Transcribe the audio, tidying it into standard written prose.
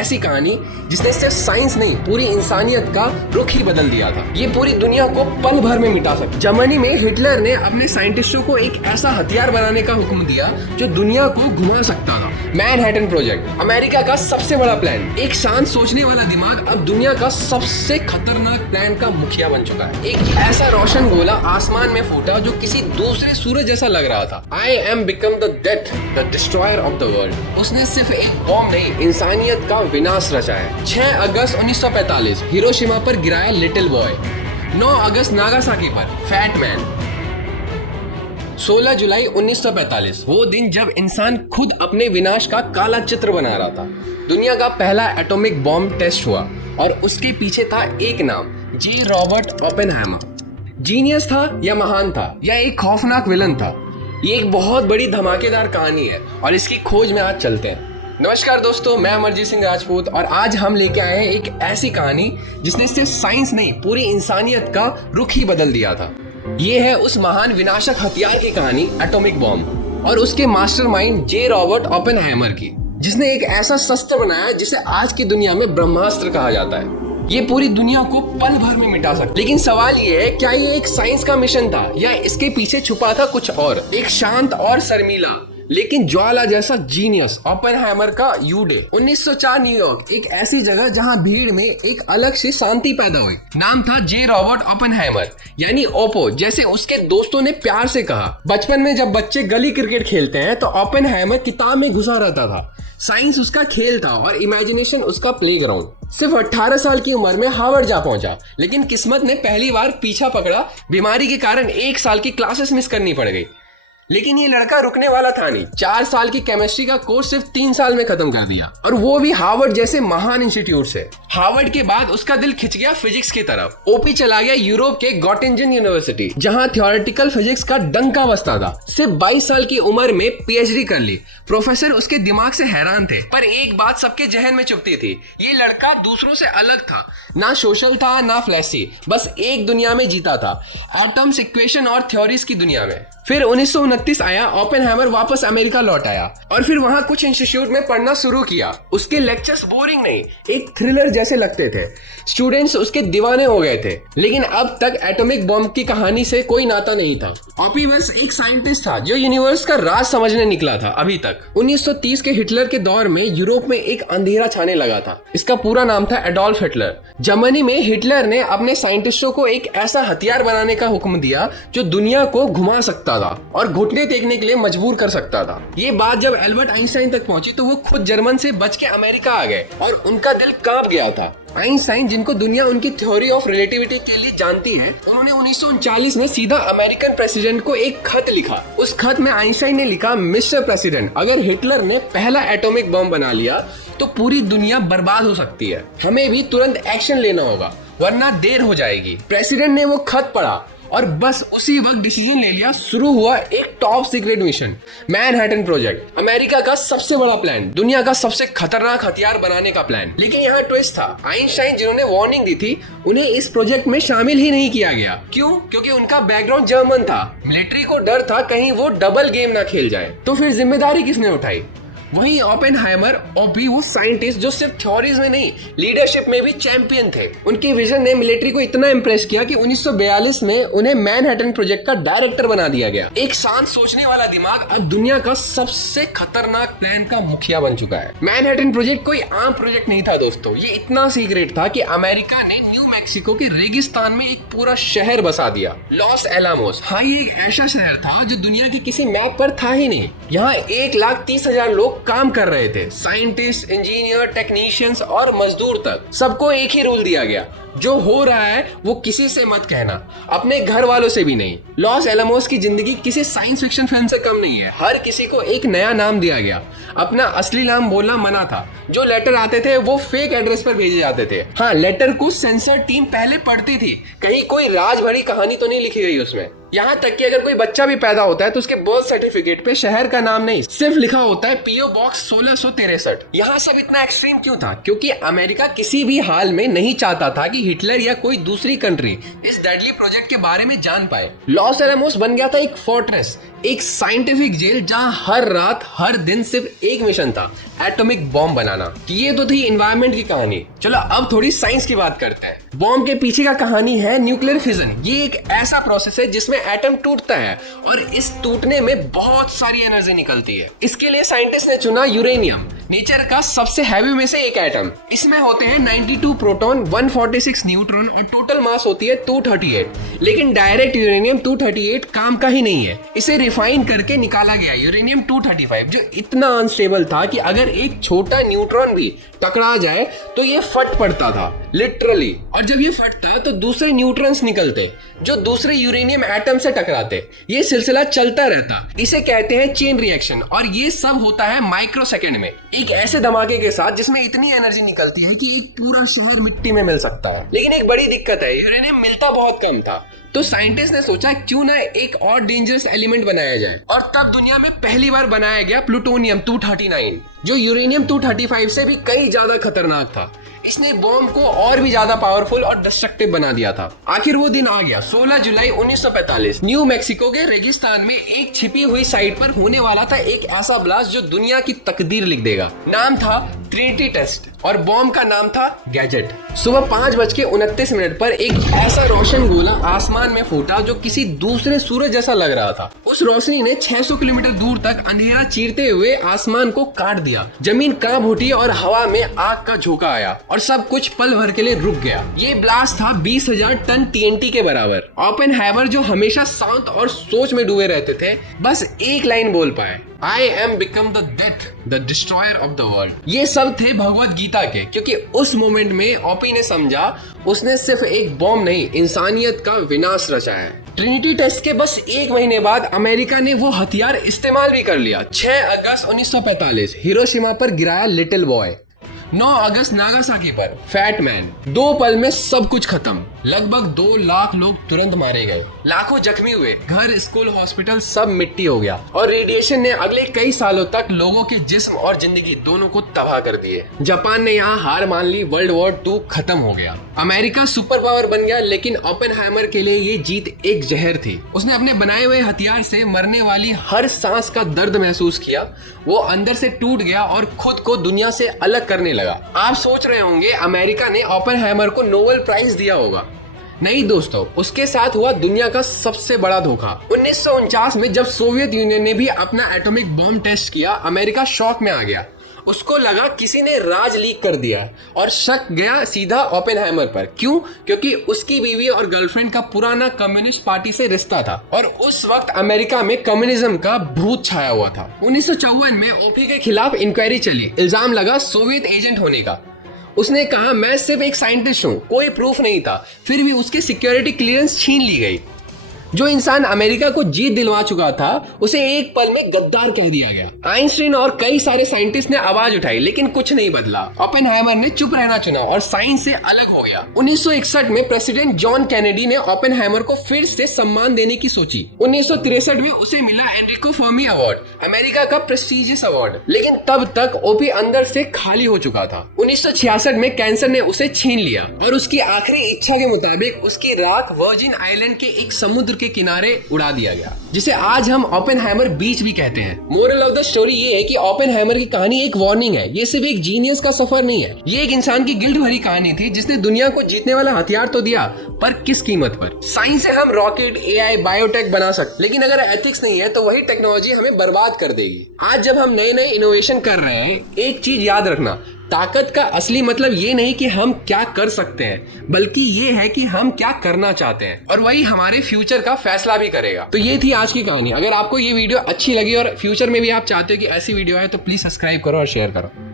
ऐसी कहानी जिसने सिर्फ साइंस नहीं पूरी इंसानियत का रुख ही बदल दिया था। ये पूरी दुनिया को पल भर में मिटा सकता। जर्मनी में हिटलर ने अपने साइंटिस्टों को एक ऐसा हथियार बनाने का हुक्म दिया जो दुनिया को घुमा सकता था। मैनहट्टन प्रोजेक्ट, अमेरिका का सबसे बड़ा प्लान। एक शांत सोचने वाला दिमाग अब दुनिया का सबसे खतरनाक प्लान का मुखिया बन चुका है। एक ऐसा रोशन गोला आसमान में फूटा जो किसी दूसरे सूरज जैसा लग रहा था। I am become the death, the destroyer of the world. उसने सिर्फ एक बॉम्ब नहीं, इंसानियत का विनाश रचा है। 6 अगस्त 1945 हिरोशिमा पर गिराया लिटिल बॉय। 9 अगस्त नागासाकी पर फैट मैन। 16 जुलाई 1945 वो दिन जब इंसान खुद अपने विनाश का काला चित्र बना रहा था। दुनिया का पहला एटॉमिक बॉम्ब टेस्ट हुआ और उसके पीछे था एक नाम, जे रॉबर्ट ओपेनहाइमर। जीनियस था या महान था या एक खौफनाक विलन था? ये एक बहुत बड़ी धमाकेदार कहानी है और इसकी खोज में आज चलते हैं। नमस्कार दोस्तों, मैं अमरजीत सिंह राजपूत और आज हम लेके आए हैं एक ऐसी कहानी जिसने सिर्फ साइंस नहीं पूरी इंसानियत का रुख ही बदल दिया था। ये है उस महान विनाशक हथियार की कहानी, एटॉमिक बॉम्ब, और उसके मास्टरमाइंड जे रॉबर्ट ओपेनहाइमर की, जिसने एक ऐसा शस्त्र बनाया जिसे आज की दुनिया में ब्रह्मास्त्र कहा जाता है। ये पूरी दुनिया को पल भर में मिटा सकता। लेकिन सवाल ये है, क्या ये एक साइंस का मिशन था या इसके पीछे छुपा था कुछ और? एक शांत और शर्मीला लेकिन ज्वाला जैसा जीनियस, ओपेनहाइमर का यू डे। 1904 न्यूयॉर्क, एक ऐसी जगह जहां भीड़ में एक अलग सी शांति पैदा हुई। नाम था जे रॉबर्ट ओपेनहाइमर, यानी ओपो, जैसे उसके दोस्तों ने प्यार से कहा। बचपन में जब बच्चे गली क्रिकेट खेलते हैं तो ओपेनहाइमर किताब में घुसा रहता था। साइंस उसका खेल था और इमेजिनेशन उसका प्लेग्राउंड। सिर्फ 18 साल की उम्र में हार्वर्ड जा पहुंचा, लेकिन किस्मत ने पहली बार पीछा पकड़ा। बीमारी के कारण 1 साल की क्लासेस मिस करनी पड़ गई। लेकिन ये लड़का रुकने वाला था नहीं। 4 साल की केमिस्ट्री का कोर्स सिर्फ 3 साल में खत्म कर दिया, और वो भी हार्वर्ड जैसे महान इंस्टीट्यूट से। हार्वर्ड के बाद उसका दिल खिंच गया फिजिक्स की तरफ। ओपी चला गया यूरोप के गॉटिंजन यूनिवर्सिटी, जहां थ्योरेटिकल फिजिक्स का डंका बजता था। सिर्फ 22 साल की उम्र में पीएचडी कर ली। प्रोफेसर उसके दिमाग से हैरान थे, पर एक बात सबके जहन में चुभती थी, ये लड़का दूसरों से अलग था। ना सोशल था ना फ्लैशी, बस एक दुनिया में जीता था, एटम्स, इक्वेशन और थ्योरीज की दुनिया में। फिर 1929 आया, ओपेनहाइमर वापस अमेरिका लौट आया और फिर वहां कुछ इंस्टीट्यूट में पढ़ना शुरू किया। उसके लेक्चर्स बोरिंग नहीं, एक थ्रिलर जैसे लगते थे। स्टूडेंट्स उसके दीवाने हो गए थे। लेकिन अब तक एटॉमिक बॉम्ब की कहानी से कोई नाता नहीं था। ओपी बस एक साइंटिस्ट था जो यूनिवर्स का राज समझने निकला था अभी तक। 1930 के हिटलर के दौर में यूरोप में एक अंधेरा छाने लगा था। इसका पूरा नाम था एडोल्फ हिटलर। जर्मनी में हिटलर ने अपने साइंटिस्टों को एक ऐसा हथियार बनाने का हुक्म दिया जो दुनिया को घुमा सकता था और घुटने टेकने के लिए मजबूर कर सकता था। ये बात जब एल्बर्ट आइंस्टाइन तक पहुंची तो वो खुद जर्मन से बच के अमेरिका आ गए और उनका दिल कांप गया था। आइंस्टाइन, जिनको दुनिया उनकी थ्योरी ऑफ रिलेटिविटी के लिए जानती है, उन्होंने 1939 में सीधा अमेरिकन प्रेसिडेंट को एक खत लिखा। उस खत में आइंस्टाइन ने लिखा, मिस्टर प्रेसिडेंट, अगर हिटलर ने पहला एटॉमिक बम बना लिया तो पूरी दुनिया बर्बाद हो सकती है। हमें भी तुरंत एक्शन लेना होगा वरना देर हो जाएगी। प्रेसिडेंट ने वो खत पढ़ा और बस उसी वक्त डिसीजन ले लिया। शुरू हुआ एक top secret mission, Manhattan project, America का सबसे बड़ा प्लान, दुनिया का सबसे खतरनाक हथियार बनाने का प्लान। लेकिन यहाँ ट्विस्ट था, आइंस्टाइन जिन्होंने वार्निंग दी थी उन्हें इस प्रोजेक्ट में शामिल ही नहीं किया गया। क्यों? क्योंकि उनका बैकग्राउंड जर्मन था। मिलिट्री को डर था कहीं वो डबल गेम ना खेल जाए। तो फिर जिम्मेदारी किसने उठाई? वही ओपेनहाइमर, ओपी, वो साइंटिस्ट जो सिर्फ थ्योरीज में नहीं लीडरशिप में भी चैंपियन थे। उनके विजन ने मिलिट्री को इतना इंप्रेस किया कि 1942 में उन्हें मैनहट्टन प्रोजेक्ट का डायरेक्टर बना दिया गया। एक शांत सोचने वाला दिमाग अब दुनिया का सबसे खतरनाक प्लान का मुखिया बन चुका है। मैनहट्टन प्रोजेक्ट कोई आम प्रोजेक्ट नहीं था दोस्तों। ये इतना सीक्रेट था कि अमेरिका ने न्यू मैक्सिको के रेगिस्तान में एक पूरा शहर बसा दिया, लॉस एलामोस। हाँ, ये एक ऐसा शहर था जो दुनिया के किसी मैप पर था ही नहीं। यहाँ 1,30,000 लोग काम कर रहे थे, साइंटिस्ट, इंजीनियर, टेक्नीशियंस और मजदूर तक। सबको एक ही रूल दिया गया, जो हो रहा है वो किसी से मत कहना, अपने घर वालों से भी नहीं। लॉस एलामोस की जिंदगी किसी साइंस फिक्शन फिल्म से कम नहीं है। हर किसी को एक नया नाम दिया गया। अपना असली नाम बोलना मना था। जो लेटर आते थे वो फेक एड्रेस पर भेजे जाते थे। हाँ, लेटर को सेंसर टीम पहले पढ़ती थी, कहीं कोई राज भरी कहानी तो नहीं लिखी गई उसमें। यहाँ तक कि अगर कोई बच्चा भी पैदा होता है तो उसके बर्थ सर्टिफिकेट पे शहर का नाम नहीं, सिर्फ लिखा होता है पीओ बॉक्स 1663। यहाँ सब इतना एक्सट्रीम क्यों था? क्योंकि अमेरिका किसी भी हाल में नहीं चाहता था कि ताकि हिटलर या कोई दूसरी कंट्री इस डेडली प्रोजेक्ट के बारे में जान पाए। लॉस एलमोस बन गया था एक फोर्ट्रेस, एक साइंटिफिक जेल जहां हर रात हर दिन सिर्फ एक मिशन था, एटॉमिक बॉम्ब बनाना। ये तो थी एनवायरनमेंट की कहानी। चलो अब थोड़ी साइंस की बात करते हैं। बॉम्ब के पीछे का कहानी है न्यूक्लियर फिजन। ये एक ऐसा प्रोसेस है जिसमें एटम टूटता है और इस टूटने में बहुत सारी एनर्जी निकलती है। इसके लिए साइंटिस्ट ने चुना यूरेनियम, नेचर का सबसे हैवी में से एक एटम। इसमें होते हैं 92 प्रोटॉन, 146 न्यूट्रॉन और टोटल मास होती है 238। लेकिन डायरेक्ट यूरेनियम 238 काम का ही नहीं है। इसे रिफाइन करके निकाला गया यूरेनियम 235, जो इतना अनस्टेबल था कि अगर एक छोटा न्यूट्रॉन भी टकरा जाए तो ये फट पड़ता था लिटरली। और जब ये फटता तो दूसरे न्यूट्रॉन्स निकलते जो दूसरे यूरेनियम एटम से टकराते। ये सिलसिला चलता रहता। इसे कहते हैं चेन रिएक्शन और ये सब होता है माइक्रो सेकेंड में, एक ऐसे धमाके के साथ जिसमें इतनी एनर्जी निकलती है कि एक पूरा शहर मिट्टी में मिल सकता है। लेकिन एक बड़ी दिक्कत है, यूरेनियम मिलता बहुत कम था। तो साइंटिस्ट ने सोचा क्यों ना एक और डेंजरस एलिमेंट बनाया जाए, और तब दुनिया में पहली बार बनाया गया प्लूटोनियम 239, जो यूरेनियम 235 से भी कई ज्यादा खतरनाक था। इसने बॉम्ब को और भी ज्यादा पावरफुल और डिस्ट्रक्टिव बना दिया था। आखिर वो दिन आ गया, 16 जुलाई 1945। न्यू मैक्सिको के रेगिस्तान में एक छिपी हुई साइट पर होने वाला था एक ऐसा ब्लास्ट जो दुनिया की तकदीर लिख देगा। नाम था ट्रिनिटी टेस्ट और बॉम्ब का नाम था गैजेट। सुबह 5:29 पर एक ऐसा रोशन गोला आसमान में फूटा जो किसी दूसरे सूरज जैसा लग रहा था। उस रोशनी ने 600 किलोमीटर दूर तक अंधेरा चीरते हुए आसमान को काट दिया। जमीन कांप उठी और हवा में आग का झोंका आया और सब कुछ पल भर के लिए रुक गया। ये ब्लास्ट था 20,000 टन TNT के बराबर। ओपेनहाइमर जो हमेशा शांत और सोच में डूबे रहते थे, बस एक लाइन बोल पाए, I am become the death, the destroyer of the world। ये सब थे भगवत गीता के, क्योंकि उस मोमेंट में ओपी ने समझा उसने सिर्फ एक बॉम्ब नहीं, इंसानियत का विनाश रचा है। ट्रिनिटी टेस्ट के बस एक महीने बाद अमेरिका ने वो हथियार इस्तेमाल भी कर लिया। 6 अगस्त 1945 हिरोशिमा पर गिराया लिटिल बॉय। 9 अगस्त नागासाकी पर फैट मैन। 2 पल में सब कुछ खत्म। लगभग 2 लाख लोग तुरंत मारे गए, लाखों जख्मी हुए, घर, स्कूल, हॉस्पिटल सब मिट्टी हो गया और रेडिएशन ने अगले कई सालों तक लोगों के जिस्म और जिंदगी दोनों को तबाह कर दिए। जापान ने यहाँ हार मान ली, वर्ल्ड वॉर 2 खत्म हो गया। अमेरिका सुपर पावर बन गया, लेकिन ओपेनहाइमर के लिए ये जीत एक जहर थी। उसने अपने बनाए हुए हथियार से मरने वाली हर सांस का दर्द महसूस किया। वो अंदर से टूट गया और खुद को दुनिया से अलग करने लगा। आप सोच रहे होंगे अमेरिका ने ओपेनहाइमर को नोबेल प्राइज दिया होगा। नहीं दोस्तों, उसके साथ हुआ दुनिया का सबसे बड़ा धोखा। 1949 में जब सोवियत यूनियन ने भी अपना एटॉमिक बम टेस्ट किया, अमेरिका शॉक में आ गया। उसको लगा किसी ने राज लीक कर दिया और शक गया सीधा ओपेनहाइमर पर। क्यों? क्योंकि उसकी बीवी और गर्लफ्रेंड का पुराना कम्युनिस्ट पार्टी से रिश्ता था और उस वक्त अमेरिका में कम्युनिज्म का भूत छाया हुआ था। 1954 में ओपी के खिलाफ इंक्वायरी चली। इल्जाम लगा सोवियत एजेंट होने का। उसने कहा मैं सिर्फ एक साइंटिस्ट हूँ, कोई प्रूफ नहीं था। फिर भी उसकी सिक्योरिटी क्लियरेंस छीन ली गई। जो इंसान अमेरिका को जीत दिलवा चुका था उसे एक पल में गद्दार कह दिया गया। आइंस्टीन और कई सारे साइंटिस्ट ने आवाज उठाई, लेकिन कुछ नहीं बदला। ओपेनहाइमर ने चुप रहना चुना और साइंस से अलग हो गया। 1961 में प्रेसिडेंट जॉन कैनेडी ने ओपेनहाइमर को फिर से सम्मान देने की सोची। 1963 में उसे मिला एनरिको फर्मी अवार्ड, अमेरिका का प्रेस्टीजियस अवार्ड। लेकिन तब तक ओपी अंदर से खाली हो चुका था। 1966 में कैंसर ने उसे छीन लिया और उसकी आखिरी इच्छा के मुताबिक उसकी राख वर्जिन आइलैंड के एक समुद्र के किनारे उड़ा दिया गया, जिसे आज हम ओपेनहाइमर बीच भी कहते हैं। मोरल ऑफ द स्टोरी ये है कि ओपेनहाइमर की कहानी एक वार्निंग है। ये सिर्फ एक जीनियस का सफर नहीं है, ये एक इंसान की गिल्ट भरी कहानी थी जिसने दुनिया को जीतने वाला हथियार तो दिया, पर किस कीमत पर। साइंस से हम रॉकेट, AI, बायोटेक बना सकते, लेकिन अगर एथिक्स नहीं है तो वही टेक्नोलॉजी हमें बर्बाद कर देगी। आज जब हम नए नए इनोवेशन कर रहे हैं, एक चीज याद रखना, ताकत का असली मतलब ये नहीं कि हम क्या कर सकते हैं, बल्कि ये है कि हम क्या करना चाहते हैं, और वही हमारे फ्यूचर का फैसला भी करेगा। तो ये थी आज की कहानी। अगर आपको ये वीडियो अच्छी लगी और फ्यूचर में भी आप चाहते हो कि ऐसी वीडियो आए तो प्लीज सब्सक्राइब करो और शेयर करो।